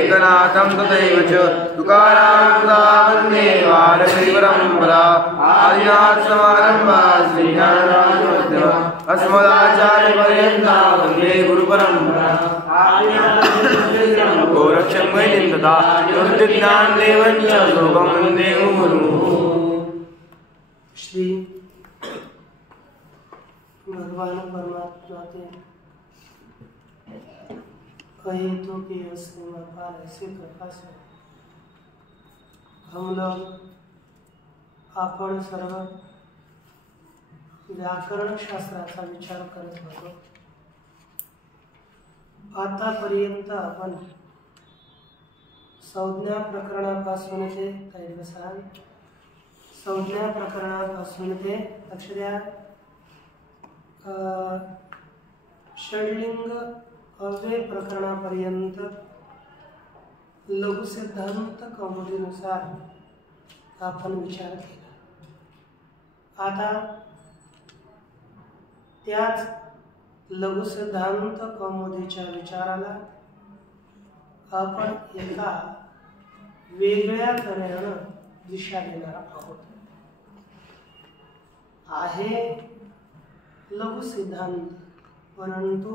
एकनाथं तथैव च तुकारां वन्दे बालश्रीपरम्परा आदिनाथ समारम्भाः श्रीज्ञानराजमध्यमाः अस्मदाचार्यपर्यन्तां वन्दे गुरुपरम्परा गोरक्षं वैदिं तथा ज्ञानदेवं च लोकं वन्दे मुहुर्मुहुः। श्री भगवान परमात्मा के अहेतु की असीम अपार ऐसी कृपा से हम लोग आपण सर्व व्याकरण शास्त्राचा विचार करत होतो। आतापर्यंत आपण संज्ञा प्रकरणापासून ते कैवसान संज्ञा प्रकरणापासून ते लक्ष द्या षडलिंग अव्यय प्रकरणापर्यंत लघु सिद्धांत कौमुदीनुसार आपण विचार केला। आता त्याच लघु सिद्धांत कौमुदीच्या विचाराला आपण एका वेगळ्या तऱ्हेने दिशा देणार आहोत। आहे लघु सिद्धांत, परंतु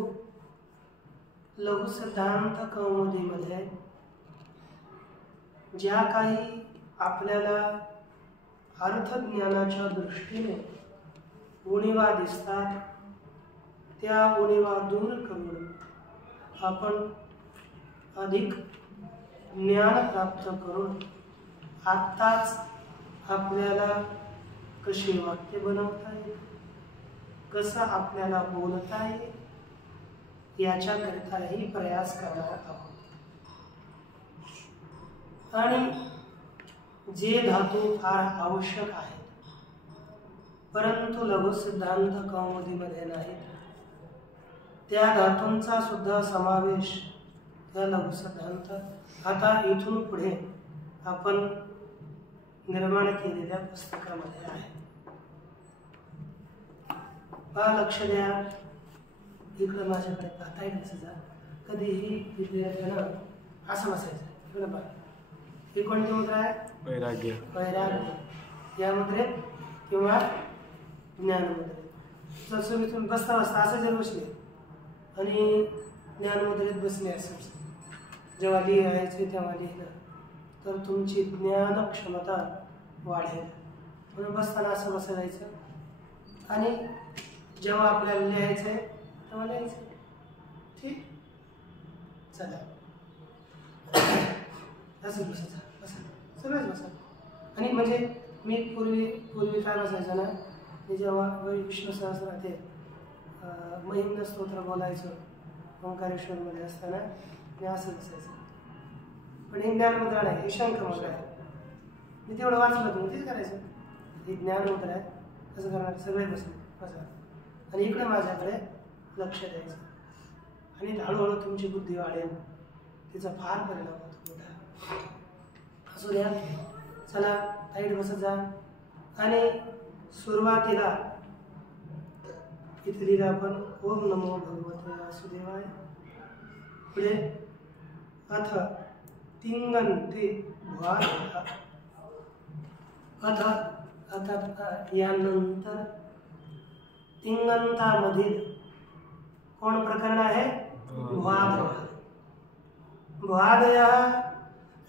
लघु सिद्धांत कौमुदीमध्ये ज्या काही आपल्याला अर्थज्ञानाच्या दृष्टीने उणीवा दिसतात त्या उणीवा दूर करून आपण अधिक ज्ञान प्राप्त करून आत्ताच आपल्याला कशी वाक्य बनवता येईल, कसं आपल्याला बोलता येईल याच्याकरिताही प्रयास करणार आहोत। आणि जे धातू फार आवश्यक आहेत परंतु लघु सिद्धांत कौमुदीमध्ये नाहीत त्या धातूंचा सुद्धा समावेश या लघु सिद्धांत आता इथून पुढे आपण निर्माण केलेल्या पुस्तकामध्ये आहे। लक्ष द्या, इकडे माझ्याकडे पाहता येईल सजा कधीही विद्यार्थ्यांना असं बसायचं इकडे पहा। ही कोणती मुद्रा आहे? वैराग्य। वैराग्य या मुद्रेत किंवा ज्ञान मुद्रेत जर तुम्ही बसता बसता असं जर बसले आणि ज्ञान मुद्रेत बसले असं जेव्हा लिहायचे तेव्हा लिहिलं तर तुमची ज्ञान क्षमता वाढेल। म्हणून बसताना असं बसायचं आणि जेव्हा आपल्याला लिहायचं आहे तेव्हा लिहायचं। ठीक, चला असं बसायचं, बसा सगळंच बसा। आणि म्हणजे मी पूर्वी काय बसायचं ना, मी जेव्हा विष्णू सहस्रात महिम्न स्तोत्र बोलायचो ओंकारेश्वरमध्ये असताना मी असं बसायचं। पण हे ज्ञानमुद्रा नाही, हे शंख मुद्रा आहे। मी तेवढं वाचलं तुम्ही तेच करायचं। ही ज्ञानमुद्रा आहे, असं करणार सगळे बसले बसा आणि इकडे माझ्याकडे लक्ष द्यायचं आणि हळूहळू तुमची बुद्धी वाढेल, तिचा फार परिणाम होतो मोठा। असू द्या, चला टाईट बसत जा। आणि सुरुवातीला इथे लिहिलं आपण ओम नमो भगवते वासुदेवाय, पुढे अथ तिंगन्ते भुवादयः, अथ यानंतर तिंगंतामधील कोण प्रकरण आहे? भुवादयः। भुवादयः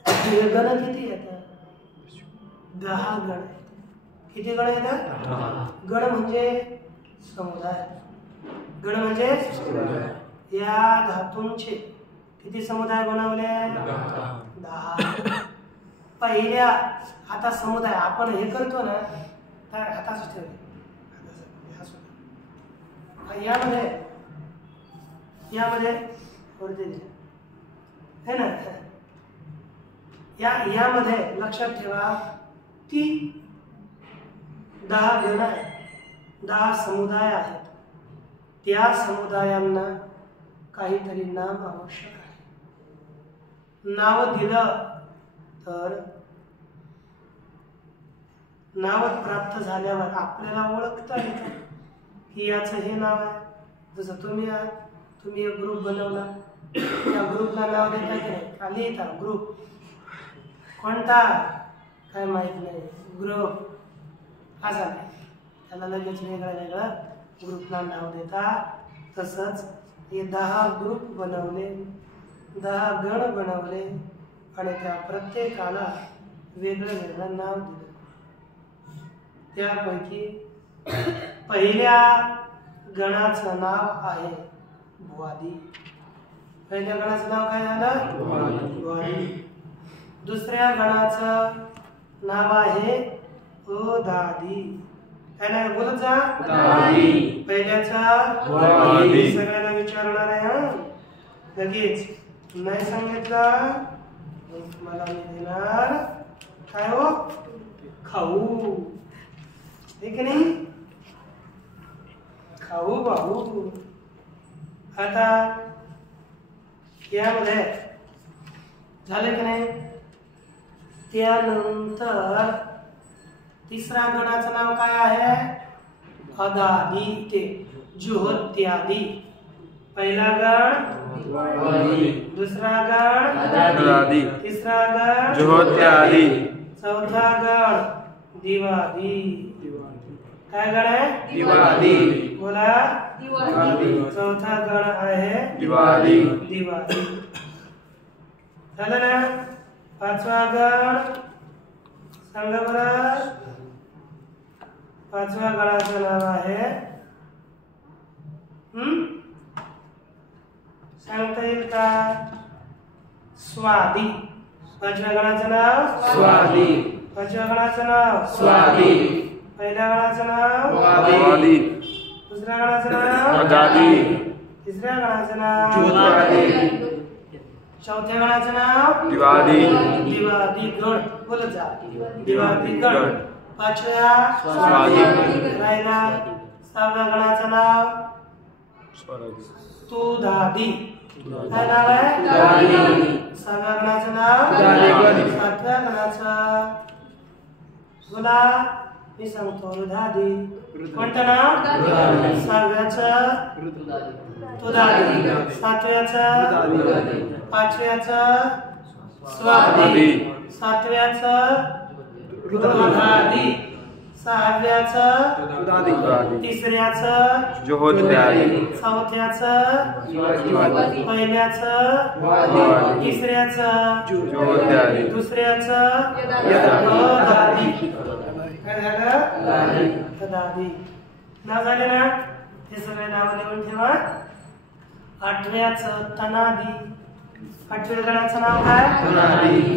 हे गण किती येतात? 10 गण। किती गण येतात? गण म्हणजे समुदाय। गण म्हणजे या धातूंचे किती समुदाय बनवले? 10। पहिल्या आता समुदाय आपण हे करतो ना तर हाताच ठेवले यामध्ये वरती है ना, यामध्ये लक्षात ठेवा की 10 गण आहेत, 10 समुदाय आहेत. त्या समुदायांना काहीतरी नाम आवश्यक आहे. नाव दिलं तर नाव प्राप्त झाल्यावर आपल्याला ओळखता येतं की याचं हे नाव आहे. जसं तुम्ही एक ग्रुप बनवला, त्या ग्रुपला नाव देता की नाही? खाली येतात ग्रुप कोणता काय माहित नाही, ग्रुप असा नाही, त्याला लगेच वेगळं ग्रुपला नाव देता. तसंच हे 10 ग्रुप बनवले, 10 गण बनवले आणि त्या प्रत्येकाला वेगळं नाव दिलं. त्यापैकी पहिल्या गणाचं नाव आहे भुआदी. पहिल्या गणाचं नाव काय झालं? भुआदी. दुसऱ्या गणाचं नाव आहे ओदादी. काय नाही बोलत जा? पहिल्याचा सगळ्यांना विचारणार आहे हा, लगेच नाही सांगितलं मला मी देणार काय हो? खाऊ. ठीक नाही? खाऊ भाऊ. आता यामध्ये झालं की नाही? त्यानंतर तिसऱ्या गणाचं नाव काय आहे? अदादी ते जुहोत्यादी. पहिला गण दुसरा गण अदादी, तिसरा गण जुहोत्यादी, चौथा गण दिवादी. काय गण आहे? दिवादी. बोला दिवादी. चौथा गण आहे दिवादी. दिवादी झालं ना? पाचवा गण सांगा बरं. पाचव्या गणाचं नाव आहे सांगता येईल का? स्वादी. पाचव्या गणाचं नाव स्वादी. पाचव्या गणाचं नाव स्वादी. पहिल्या गणाचं नाव स्वादी. दुसऱ्या गणाचं नाव अदादी. तिसऱ्या गणाचं नाव जुहोत्यादी. चौथ्या गणाचं नाव दिवादी. दिवादी गण. बोलत जा. दिवादी गण. पाचव्या स्वादी. राहिला सहाव्या गणाचं नाव स्तुदादी. काय नाव आहे? सहाव्या गणाचं नाव. सातव्या गणाचं बोला मी सांगतो रुधादी. कोणतं नाव? सहाव्याचं तुदादी, सातव्याचं पाचव्याचं स्वादी, सातव्याचं रुधादी, सहाव्याचं तिसऱ्याचं जुहोत्यादी, चौथ्याचं पहिल्याचं तिसऱ्याचं जुहोत्यादी, दुसऱ्याचं यदादी. काय झालं? तदादी. नाव झाले ना? हे सगळे नाव लिहून ठेवा. आठव्याचं तनादी. आठव्या गणाचं नाव काय?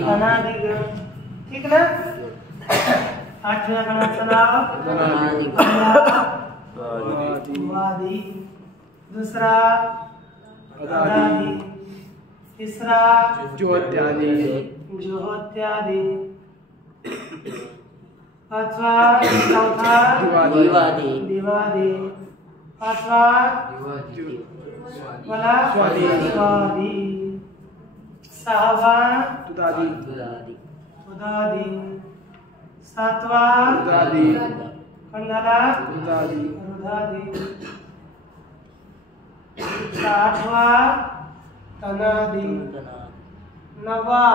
तनादी गण. ठीक ना? आठव्या गणाचं नाव वादी, दुसरा अदादी, तिसरा जुहोत्यादी, पाचवा चौथा दिवादी, पाचवा मला स्वादी, सहावा तुदादी, सातवा कंदाला रुधादी, आठवा तनादी, नववा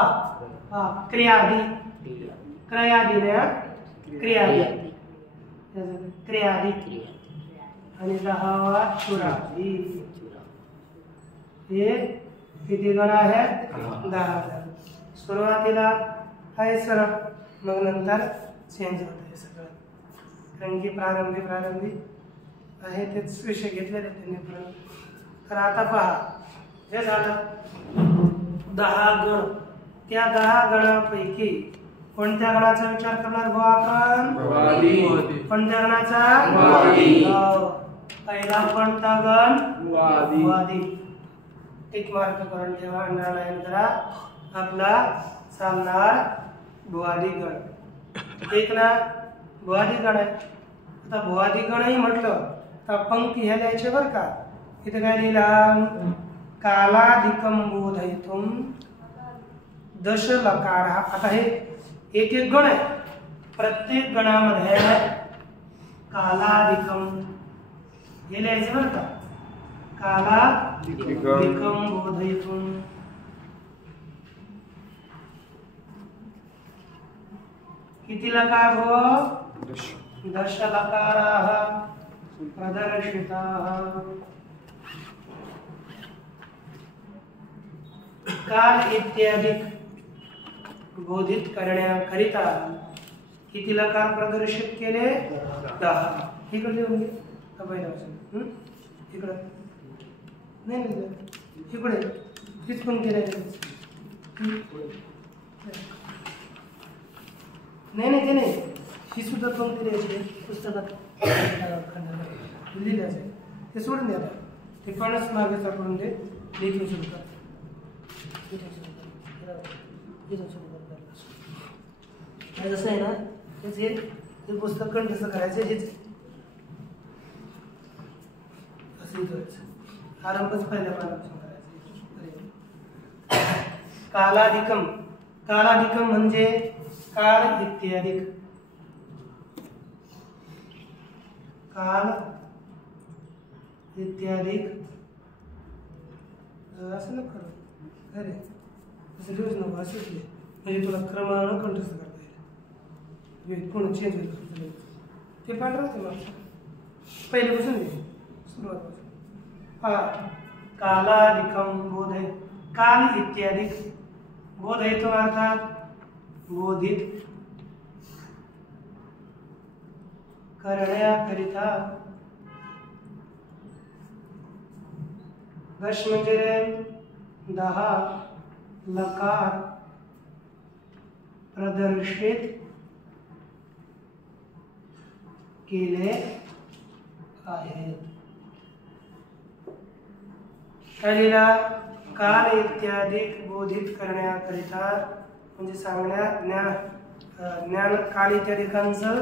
क्रियादी, क्रियादी आणि दहावा चुरादी. हे किती गण आहेत? 10. सुरुवातीला आहे सरळ, मग नंतर चेंज होतं हे सगळं, कारण की प्रारंभी आहे तेच विषय घेतलेले त्यांनी. तर आता पहा, हे झालं 10 गण. त्या 10 गणापैकी कोणत्या गणाचा विचार करणार भाऊ आपण? कोणत्या गणाचा? पहिला कोणता गण? वादी. एक मार्क करून ठेवा. नारायण करा. आपला चालणार भुआदी गण. एक ना भुआदी गण आहे. आता भुआदी गणही म्हटलं तर पंक्ती ह्या लिहायचे बरं का. इथे काय लिहिला, कालाधिकम बोधयितुम दश लकार. आता हे एक एक गण आहे, प्रत्येक गणामध्ये कालाधिकम हे लिहायचं बरं का. कालाधिकम बोधयितुम. किती लकार हो, दश लकाराः प्रदर्शिताः. काल इत्यादी बोधित करण्याकरिता किती लकार प्रदर्शित केले, 10. इकडे लिहून घे पहिल्यापासून. इकडं नाही इकडे हिचकून केले नाही ते नाही. ही सुद्धा पंक्ती द्यायची पुस्तकात लिहिलं असेल ते सोडून द्या. ते पणच मागे करून ते लिहितो सुरू कर. जसं आहे ना तेच हे पुस्तक कंठस्थ करायचं. हेच असं करायचं. आरंभच पहिल्या पानापासून करायचं. कालाधिकम. कालाधिकम म्हणजे काल इत्यादी. काल इत्यादी असं नको करू. अरे असं लिहूच नको. असंच लिह म्हणजे तुला क्रमानं कंठस्थ करता येईल. कोण चेंज होईल ते पाठ राहते मला पहिल्यापासून लिह सुरुवातपासून. कालाधिकम बोधय. काल इत्यादी बोधयितुम अर्थात बोधित करण्याकरिता. दश म्हणजे 10 लकार प्रदर्शित केले आहेत. काय लिहिला, काल इत्यादी बोधित करण्याकरिता म्हणजे सांगण्या ज्ञान काल इत्यादिकांचं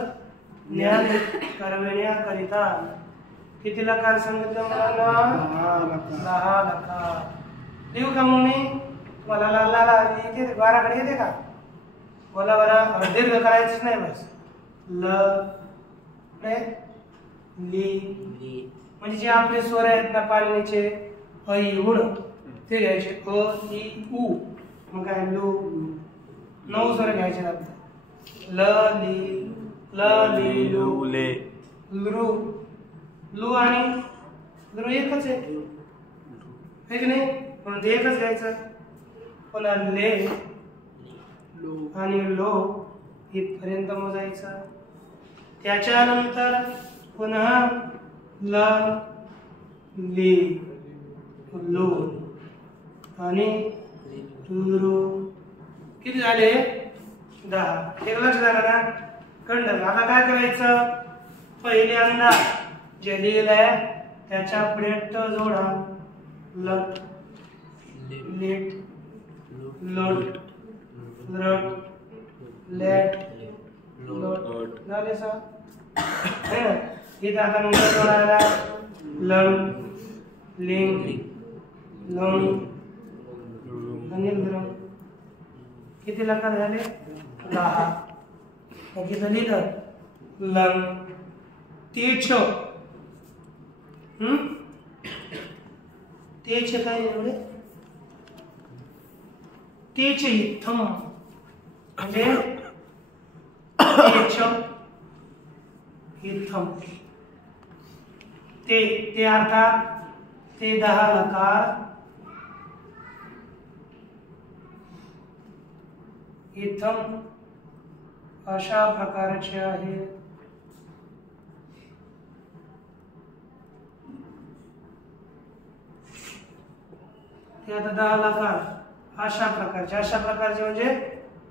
ज्ञान करविण्याकरिता. किती लकार सांगितलं मला, 10 लकार. लिहू का मग मी मला लाला येते 12 कडे येते का. बोला बरं. दीर्घ करायचंच नाही बस. ली म्हणजे जे आपले स्वर आहेत ना पालनीचे अ इ उण ते घ्यायचे. अ इ उ. मग काय लू 9 स्वर घ्यायचे आपले. ल ली लू ले लू. लू आणि लू एकच आहे की नाही, म्हणून ते एकच घ्यायचं. पुन्हा ले आणि लो इथपर्यंत मोजायचं. त्याच्यानंतर पुन्हा ल ली लू आणि लू. किती झाले, 10. एक लक्ष झालं ना कंडल. आता काय करायचं, पहिल्यांदा जे लिहिलंय त्याच्या पुढे ट जोडा. लट लेट लोट लट लेट लोट झाले सा. इथं आता मग जोडायला लंग लिंग लंग आणि लंग. किती लकार झाले, 10. मग इथं लिहिलं लंग तेच. तेच काय एवढे तेच इथम म्हणजे तेच इथम. ते अर्थात ते 10 लकार इथम अशा प्रकारचे आहेत. ते आता 10 लकार अशा प्रकारचे म्हणजे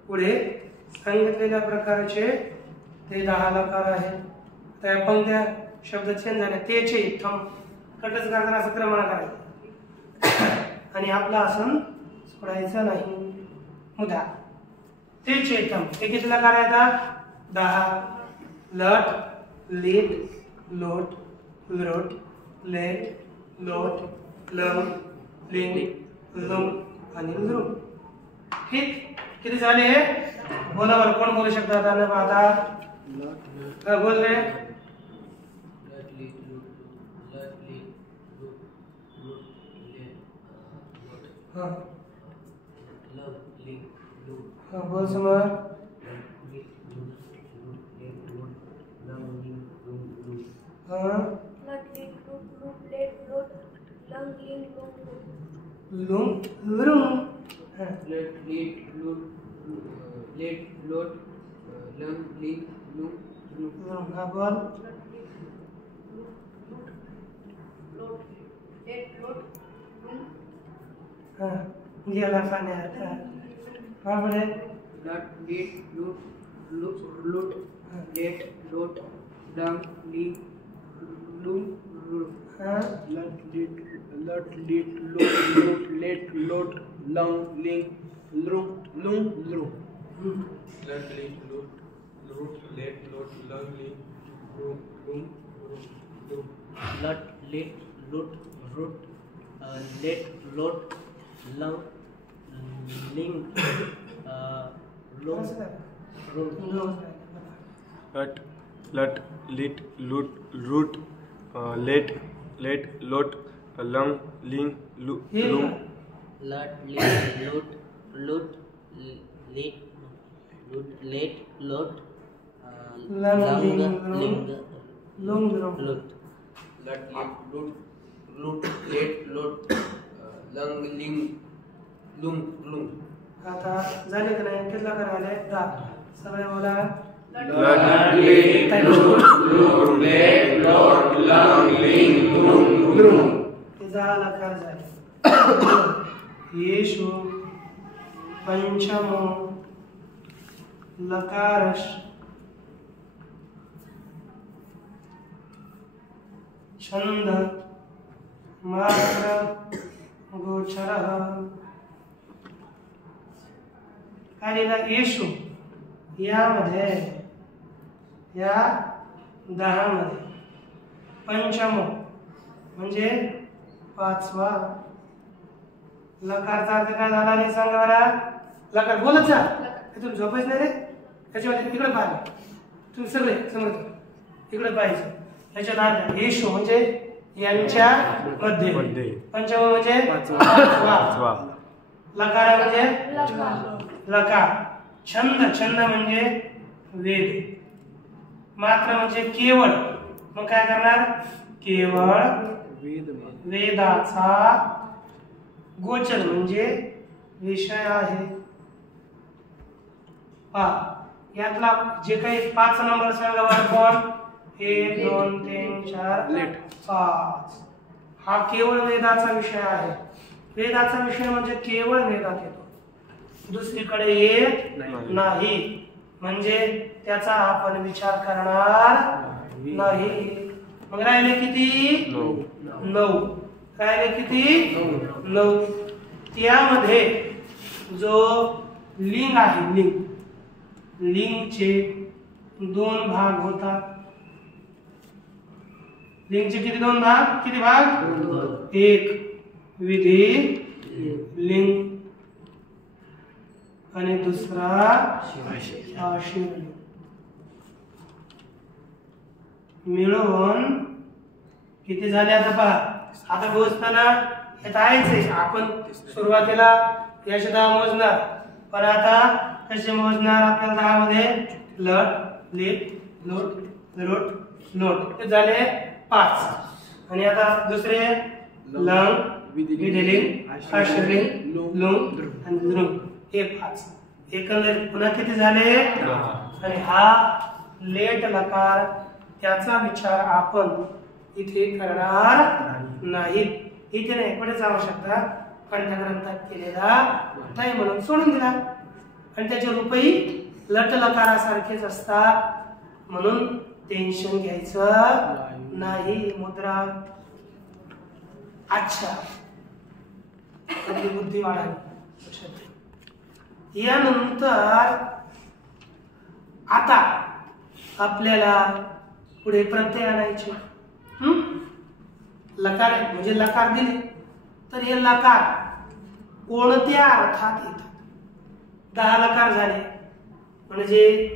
पुढे सांगितलेल्या प्रकारचे ते 10 लकार आहेत. त्या पंक्त्या शब्द चेंज झाले. तेचे इथम कटच करताना असं क्रमानं करायचं आणि आपला आसन सोडायचं नाही. मुद्दा ते चेतम. हे किती लकार येतात? 10. लट लीट लोट लोट लेट लोट लंग लिंग लुंग आणि लृंग. ठीक, किती झाले? बोला बरं, कोण बोलू शकतात? आता बोल रे. बोल समोर. लुंग लृंग. हा बोल. गेला पाण्यात. हा बरे. लट लीट लूट लूट लेट लोट लंग लिंग लुंग लृंग. लट लीट लोट लोट लेट लोट लंग लिंग लृंग लुंग लृंग. लट लीट लोट लूट लेट लोट लंग लिंग लुंग लृंग. लट लीट लूट रूट लेट लोट लंग लिंग लुंग लृंग. लट लीट लूट रूट लेट लोट लंग लिंग लुंग. लट लीट लूट लूट लेट लोट लंग लिंग लुंग लृंग. लूट. लट लीट लूट लेट लोट लंग लिंग लुंग लुंग. आता झाले का नाही? किती लकार आले? 10. सगळे बोला. लट लीट लूट लेट लोट लंग लिंग लुंग लुंग. 10 लकार झाले. येशु पंचमो लकारश छंद मात्र गोचर. काय लिहिलं? येशु यामध्ये, या 10 मध्ये. पंचमो म्हणजे 5वा. लकारचा अर्थ काय झाला रे? सांगा बरं. लकार बोलत जा. तुम्ही झोपायच नाही रे. त्याच्यामध्ये इकडे पाहिजे तुम्ही सगळे समोर इकडे पाहिजे. त्याच्यात अर्थ येशू म्हणजे यांच्या मध्ये. पंचम म्हणजे 5वा. लकार म्हणजे लकार. छंद छंद म्हणजे वेद. मात्र म्हणजे केवळ. मग काय करणार? केवळ वेदाचा. गोचर म्हणजे विषय आहे. यातला जे काही 5 नंबर सांगा बरं. कोण? 1 2 3 4 5. हा केवळ वेदाचा विषय आहे. वेदाचा विषय म्हणजे केवळ वेदात येतो, दुसरीकडे येत नाही. म्हणजे त्याचा आपण विचार करणार नाही. मग राहिले किती? 9. राहिले किती? 9. त्यामध्ये जो लिंग आहे, लिंगचे 2 भाग होतात. लिंगचे किती 2 भाग? किती भाग? 1 विधी लिंग आणि दुसरा आशीर्लिंग. मिळून किती झाले? आता पहा. आता मोजताना हे आहेच. आपण सुरुवातीला या शब्दा मोजणार, पण आता कसे मोजणार? आपल्याला 10 मध्ये लट लीट लोट लोट लोट हे झाले 5. आणि आता दुसरे लंग विधिलिंग आशीर्लिंग लुंग आणि लृंग हे 5. एकंदरीत पुन्हा किती झाले? आणि हा लेट लकार त्याचा विचार आपण इथे करणार नाही. इथे नाही, पुढे जाऊ शकता. कंठग्रंथात केलेला नाही म्हणून सोडून दिला. आणि त्याचे रूपही लट लकारासारखेच असतात, म्हणून टेन्शन घ्यायचं नाही. मुद्रा अच्छा, आपली बुद्धी वाढावी. यानंतर आता आपल्याला पुढे प्रत्यय आणायचे. लकार म्हणजे लकार दिले तर हे लकार कोणत्या अर्थात येतात? 10 लकार झाले म्हणजे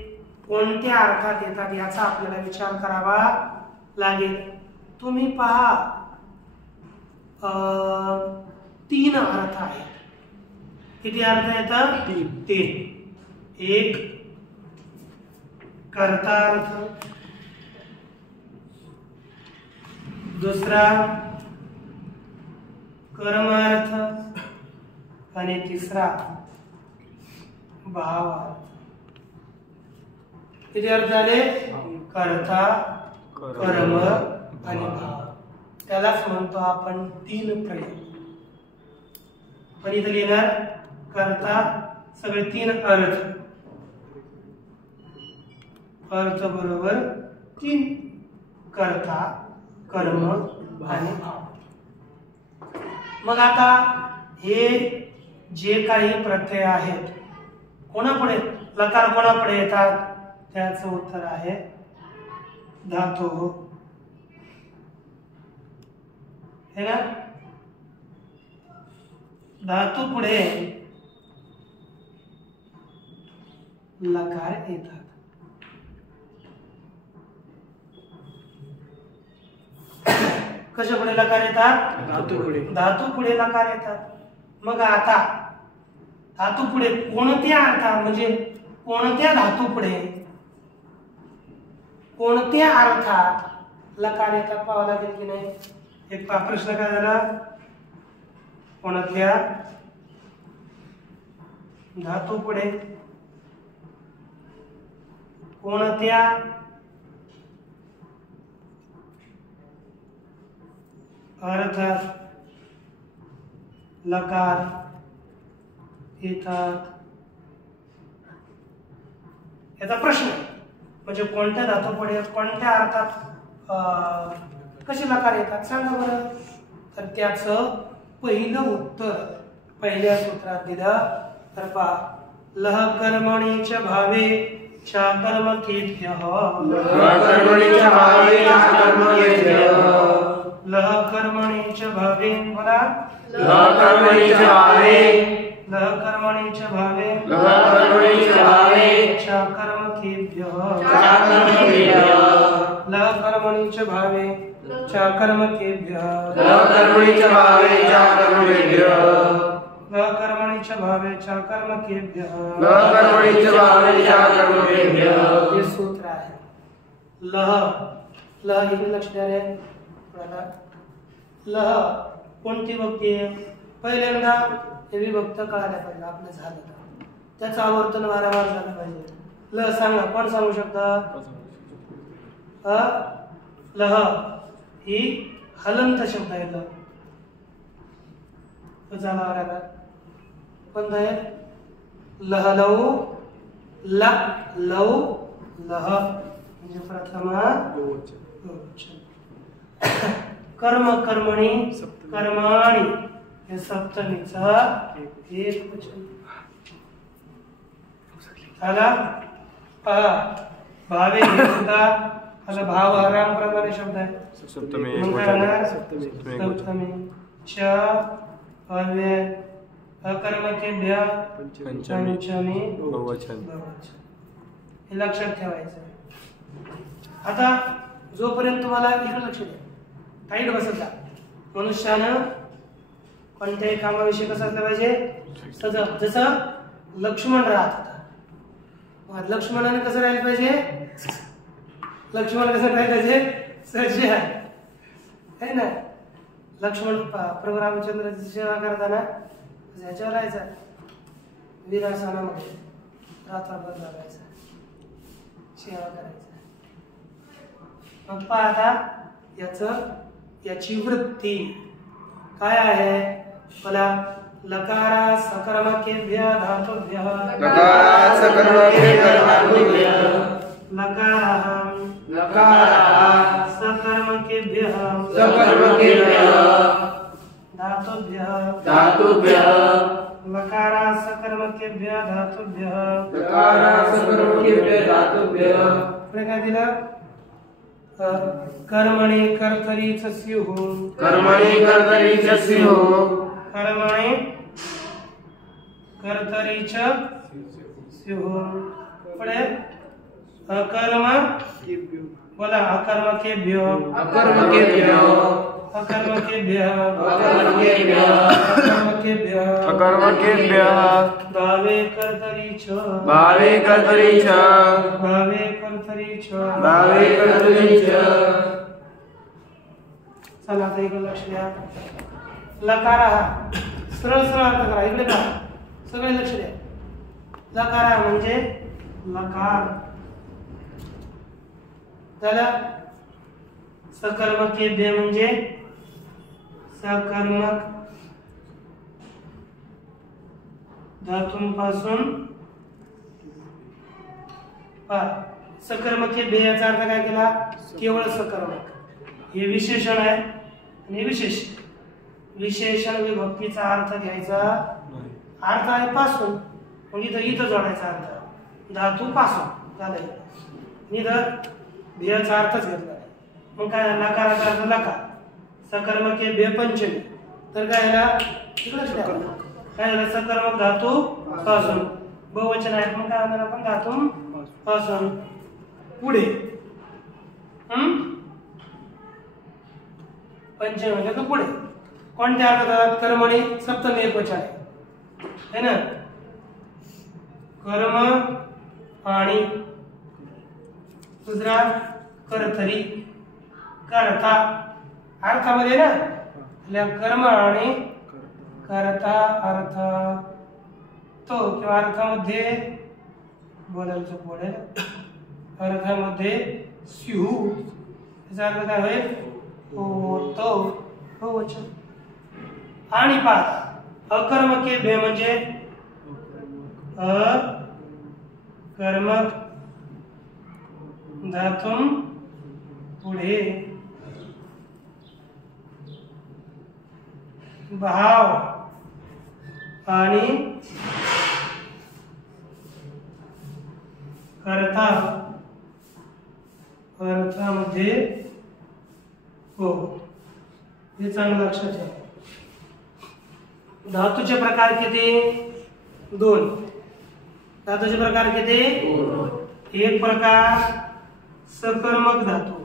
कोणत्या अर्थात येतात याचा आपल्याला विचार करावा लागेल. तुम्ही पहा 3 अर्थ आहेत. किती अर्थ येतात? 3. एक कर्तार्थ, दुसरा कर्मार्थ आणि तिसरा भावार्थ. किती अर्थ झाले? कर्ता, कर्म आणि भाव. त्यालाच म्हणतो आपण 3 प्रयोग. पण इथे लिहिणार कर्ता सगळे 3 अर्थ. अर्थ बरोबर 3 कर्ता, कर्म आणि भाव. मग आता हे जे काही प्रत्यय आहेत कोणापुढे लकार कोणापुढे येतात त्याचं उत्तर आहे धातू. है ना? धातू पुढे लकार येतात. कशा पुढे लकार येतात? धातू पुढे लकार येतात. मग आता धातू पुढे कोणत्या अर्थात म्हणजे कोणत्या धातू पुढे कोणत्या अर्थात लकार येतात पाहावं लागेल की नाही. एक प्रश्न काय झाला? कोणत्या धातू पुढे कोणत्या अर्थात लकार येतात याचा प्रश्न. म्हणजे कोणत्या धातू पुढे कोणत्या अर्थात कसे लकार येतात सांगा बरं. तर त्याचं पहिलं उत्तर पहिल्या सूत्रात दिलं. तर पहा लह कर्मणीच्या भावे चा कर्मकेभ्यः कर्मणीच्या भावे चा कर्मकेभ्यः लह कर्मणीच्या भावे बोला लह कर्मणीच्या भावे लह कर्मणीच्या भावे लह कर्मणीच्या भावे चा कर्मकेभ्यः चा कर्मकेभ्यः लह कर्मणीच्या भावे चा कर्मकेभ्यः लह कर्मणीच्या भावे चा कर्मकेभ्यः लह कर्मणीच्या भावे चा कर्मकेभ्यः लह कर्मणीच्या भावे चा कर्मकेभ्यः. हे सूत्र आहे. लह लह इकडे लक्ष द्या रे. लह कोणती विभक्ती आहे? पहिल्यांदा हे विभक्त कळायला पाहिजे आपलं झालं त्याचं आवर्तन वारंवार झालं पाहिजे. लह सांगा कोण सांगू शकता? लह ही हलंत शब्द आहे. लह झाला वारंवार कोणता आहे? लह लव ल लव लह म्हणजे प्रथम कर्म कर्मणी कर्माणी हे सप्तमीचा एक वचन झाला. भावे हे सुद्धा आता भाव आराम प्रमाणे शब्द आहे. सप्तमी मग काय होणार? सप्तमी च भावे अकर्मकेभ्य पंचमी बहुवचन. हे लक्षात ठेवायचं. आता जोपर्यंत तुम्हाला इकडे लक्ष द्या टाईट बसत जा. मनुष्यानं कोणत्याही कामाविषयी कसं असलं पाहिजे सजग. जसं लक्ष्मण राहत होता. लक्ष्मणाने कसं राहिलं पाहिजे? लक्ष्मण कसं राहिलं पाहिजे? सज्ज आहे ना. लक्ष्मण प्रभू रामचंद्राची सेवा करताना ह्याच्यावर राहायचा वीरासनामध्ये रात्रभर लागायचा सेवा करायचा. मग पाहता याची वृत्ती काय आहे? मला लकारा सकर्मकेभ्य धातुभ्यः लकारा सकर्मकेभ्य धातुभ्यः लकाराः लकाराः सकर्मकेभ्यः सकर्मकेभ्यः धातुभ्यः धातुभ्यः लकारा सकर्मकेभ्यः सकर्मकेभ्यः धातुभ्यः लकार सकर्मकेभ्यः धातुभ्यः पुढे काय दिलं कर्मणि कर्तरी च स्युः कर्मणि कर्तरि च स्युः कर्मणि कर्तरी च स्युः पुढे अकर्म बोला अकर्मकेभ्यः अकर्मकेभ्यः अकर्मकेभ्यः अकर्मकेभ्यः अकर्मकेभ्यः अकर्मकेभ्यः भावे कर्तरी च भावे कर्तरि च भावे कर्तरी च भावे कर्तरि च चला आता इकडे लक्ष द्या लकारा सरळ सरळ अर्थ करा इकडे पहा सगळे लक्ष द्या लकारा म्हणजे लकार त्याला सकर्मकेभ्य म्हणजे सकर्मक धातूंपासून सकर्मकेभ्य याचा अर्थ काय केला केवळ सकर्मक हे विशेषण आहे आणि विशेषण विशेषण विभक्तीचा अर्थ घ्यायचा अर्थ आहे पासून मग इथं जोडायचा अर्थ धातू पासून झालं इथं ध्येयाचा अर्थच घेतला नाही मग काय लकाराचा अर्थ लकार सकर्मकेभ्य पंचमी तर काय झाला इकडेच काय झालं सकर्मक धातू पासून बहुवचन आहेत मग काय होणार आपण धातू पासून पुढे पंचमी म्हणजे पुढे कोणत्या अर्थात कर्मणी सप्तमी एकवचन आहे ना कर्म आणि दुसरा कर्तरी कर्ता अर्थामध्ये ना कर्म आणि कर्ता अर्थ तो किंवा अर्थामध्ये बोलायचं पुढे अर्थामध्ये स्यू याचा अर्थ काय होईल तो बहुवचन आणि पाच अकर्मकेभ्य म्हणजे अकर्मक धातून पुढे भाव आणि कर्ता अर्थामध्ये हो हे चांगलं लक्षात ठेवा धातूचे प्रकार किती दोन धातूचे प्रकार किती एक प्रकार सकर्मक धातू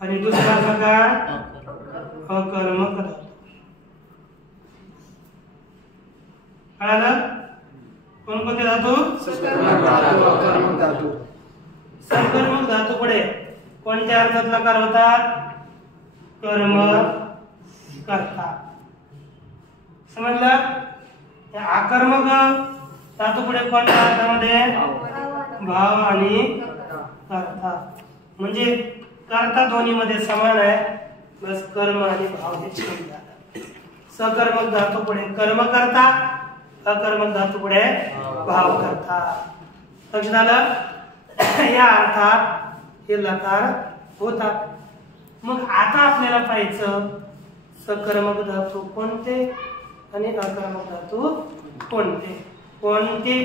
आणि दुसरा प्रकार अकर्मक धातू कळालं कोणकोणते धातू अकर्मक धातू सकर्मक धातू पुढे कोणत्या अर्थात लकार होतात कर्म कर्ता समजलं आकर्मक धातू पुढे कोणत्या अर्थामध्ये भाव आणि कर्ता म्हणजे कर्ता दोन्ही मध्ये समान आहे बस कर्म आणि भाव हे चेंज झाला सकर्मक धातू पुढे कर्म करता अकर्मक धातू पुढे भाव करता लक्षात आलं या अर्थात हे लकार होतात मग आता आपल्याला पाहायचं सकर्मक धातू कोणते आणि अकर्मक धातू कोणते कोणते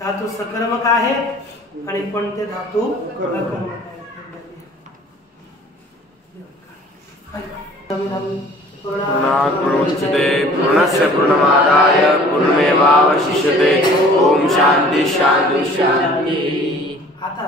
धातू सकर्मक आहेत आणि कोणते धातू अकर्मक आहेत पूर्णात्मुच्यते पूर्णस्य पूर्णमादाय पूर्णमेवावशिष्यते ओम शांति शांति शांति आता